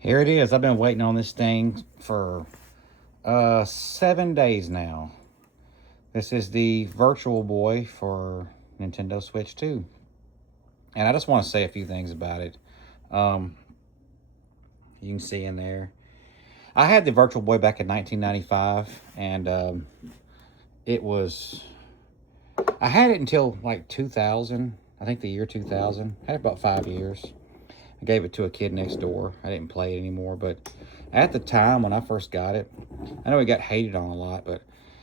Here it is. I've been waiting on this thing for 7 days now. This is the Virtual Boy for Nintendo Switch 2. And I just want to say a few things about it. Um, you can see in there. I had the Virtual Boy back in 1995, and it was. I had it until like 2000. I think the year 2000. I had it about 5 years. I gave it to a kid next door. I didn't play it anymore, but at the time when I first got it, I know it got hated on a lot, but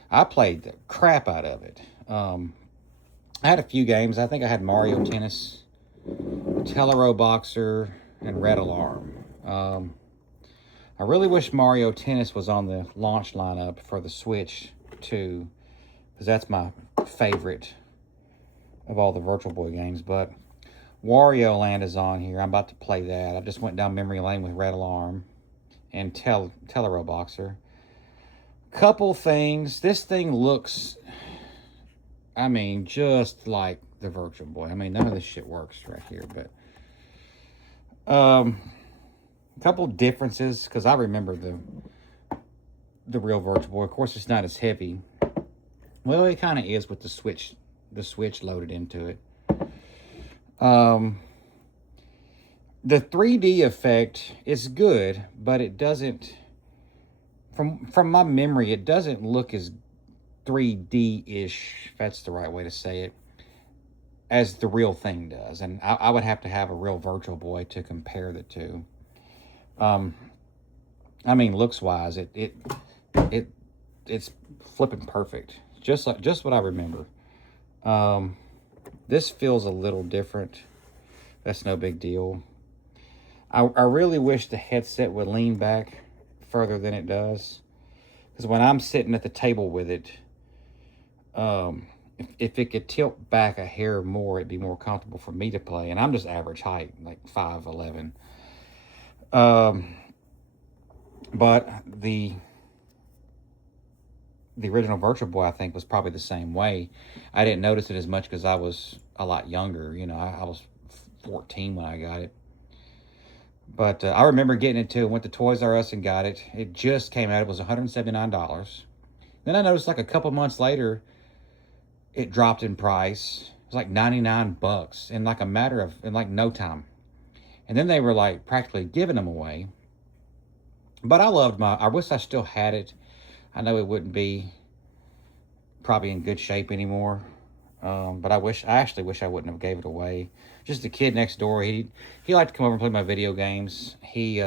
I played the crap out of it. I had a few games. I think I had Mario Tennis, Telero Boxer, and Red Alarm. I really wish Mario Tennis was on the launch lineup for the Switch 2, because that's my favorite of all the Virtual Boy games, but Wario Land is on here. I'm about to play that. I just went down memory lane with Red Alarm and Telero Boxer. Couple things. This thing looks, just like the Virtual Boy. None of this shit works right here, but a couple differences, because I remember the real Virtual Boy. Of course, it's not as heavy. Well, it kind of is with the Switch loaded into it. The 3D effect is good, but it doesn't, from my memory, it doesn't look as 3D-ish, if that's the right way to say it, as the real thing does. And I would have to have a real Virtual Boy to compare the two. Looks-wise, it's flipping perfect, just what I remember. This feels a little different. That's no big deal. I really wish the headset would lean back further than it does, because when I'm sitting at the table with it, if it could tilt back a hair more, it'd be more comfortable for me to play. And I'm just average height, like 5'11". But the original Virtual Boy, I think, was probably the same way. I didn't notice it as much because I was a lot younger. I was 14 when I got it. But I remember getting it too. Went to Toys R Us and got it. It just came out. It was $179. Then I noticed like a couple months later, it dropped in price. It was like $99 in like in like no time. And then they were like practically giving them away. But I wish I still had it. I know it wouldn't be probably in good shape anymore. But I actually wish I wouldn't have gave it away. Just the kid next door, he liked to come over and play my video games. He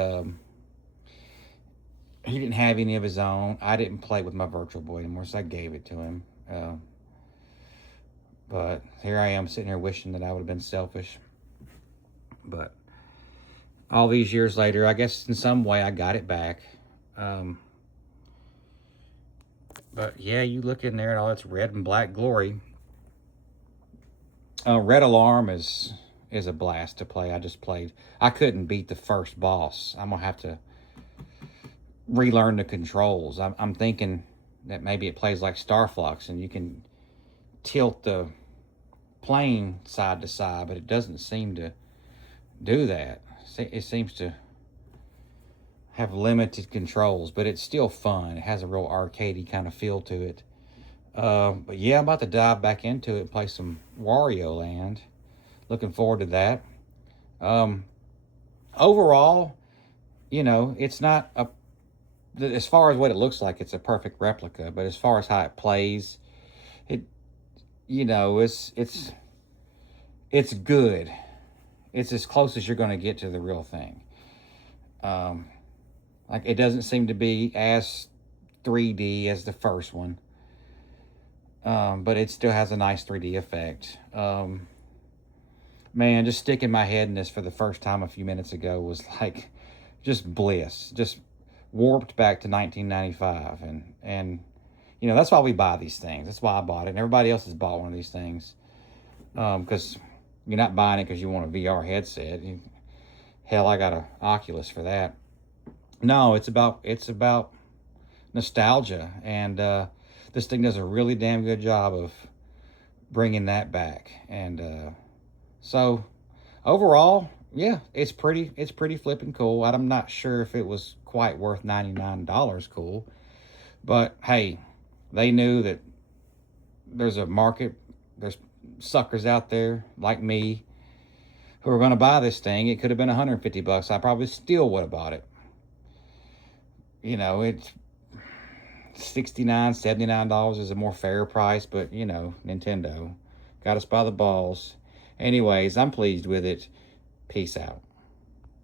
didn't have any of his own. I didn't play with my Virtual Boy anymore, so I gave it to him. But here I am sitting here wishing that I would have been selfish. But all these years later, I guess in some way I got it back. But yeah, you look in there and all it's red and black glory. Red Alarm is a blast to play. I couldn't beat the first boss. I'm gonna have to relearn the controls. I'm thinking that maybe it plays like Star Fox and you can tilt the plane side to side, but it doesn't seem to do that. It seems to have limited controls, but it's still fun. It has a real arcadey kind of feel to it. But yeah, I'm about to dive back into it and play some Wario Land. Looking forward to that. Overall, it's not as far as what it looks like, it's a perfect replica. But as far as how it plays, it's good. It's as close as you're going to get to the real thing. Like, it doesn't seem to be as 3D as the first one. But it still has a nice 3D effect. Man, just sticking my head in this for the first time a few minutes ago was like just bliss. Just warped back to 1995. And that's why we buy these things. That's why I bought it. And everybody else has bought one of these things. Because you're not buying it because you want a VR headset. Hell, I got an Oculus for that. No, it's about nostalgia, and this thing does a really damn good job of bringing that back. And so overall, yeah, it's pretty flipping cool. I'm not sure if it was quite worth $99 cool, but hey, they knew that there's a market, there's suckers out there like me who are going to buy this thing. It could have been 150 bucks. I probably still would have bought it. You know, it's 69, $79 is a more fair price, but you know, Nintendo got us by the balls. Anyways, I'm pleased with it. Peace out.